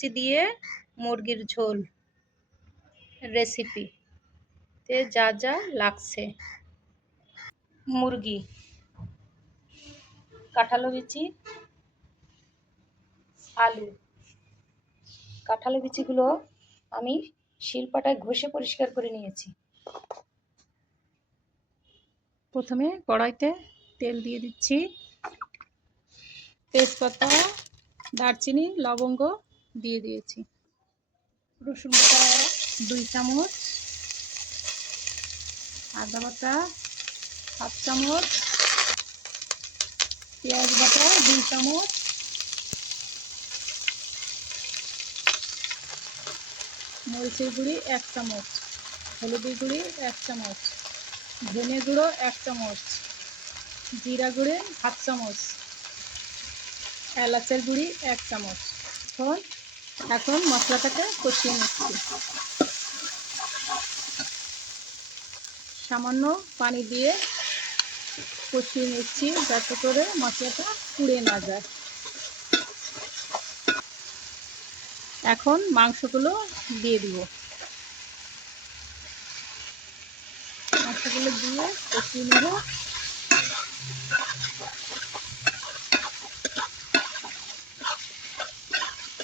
বিচি দিয়ে মুরগির ঝোল রেসিপিতে যা যা লাগছে: মুরগি, কাঁঠালো বিচি, আলু। কাঁঠালো বিচিগুলো আমি শিলপাটায় ঘষে পরিষ্কার করে নিয়েছি। প্রথমে কড়াইতে তেল দিয়ে দিচ্ছি, তেজপাতা, দারচিনি, লবঙ্গ দিয়ে দিয়েছি। রসুন বাটা 2 চামচ, আদা বাটা 7 চামচ, পেঁয়াজ বাটা 2 চামচ, মরিচের গুঁড়ি 1 চামচ, হলুদের গুঁড়ি 1 চামচ, ধনে গুঁড়ো 1 চামচ, জিরা গুঁড়ি 1/2 চামচ, এলাচের গুঁড়ি 1 চামচ। এখন মশলাটাকে কষিয়ে নিচ্ছি। সামান্য পানি দিয়ে কষিয়ে নিচ্ছি যাতে করে মশলাটা পুড়ে না যায়। এখন মাংসগুলো দিয়ে দিব। মাংসগুলো দিয়ে কষিয়ে নেব।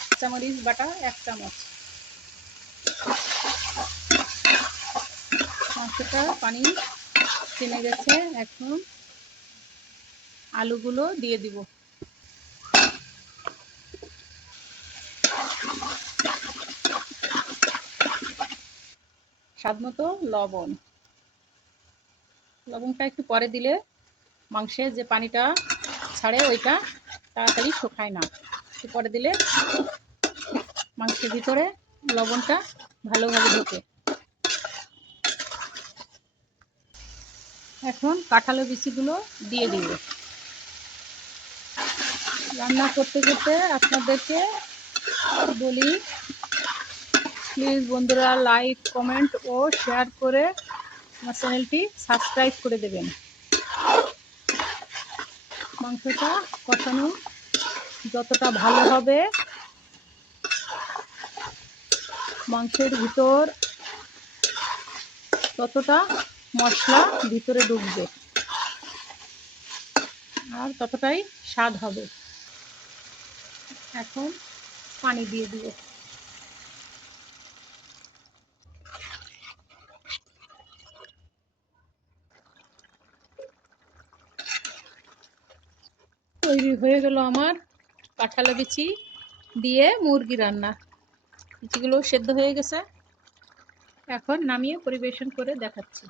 কাঁচামরিচ বাটা 1 চামচ। মাংসটা পানি টেনে গেছে, এখন আলুগুলো দিয়ে দিব। স্বাদমতো লবণ। লবণটা একটু পরে দিলে মাংসের যে পানিটা ছাড়ে ওইটা তাড়াতাড়ি শুকায় না। একটু পরে দিলে মাংসের ভিতরে লবণটা ভালোভাবে ঢোকে। এখন কাঁঠালো বিচিগুলো দিয়ে দিব। রান্না করতে করতে আপনাদেরকে বলি, প্লিজ বন্ধুরা লাইক, কমেন্ট ও শেয়ার করে আমার চ্যানেলটি সাবস্ক্রাইব করে দেবেন। মাংসটা কষানো যতটা ভালো হবে, মাংসের ভিতর ততটা মশলা ভিতরে ঢুকবে আর ততটাই স্বাদ হবে। এখন পানি দিয়ে দিব। তৈরি হয়ে গেল আমার কাঁঠালো বিচি দিয়ে মুরগি রান্না। বিচিগুলো সেদ্ধ হয়ে গেছে, এখন নামিয়ে পরিবেশন করে দেখাচ্ছি।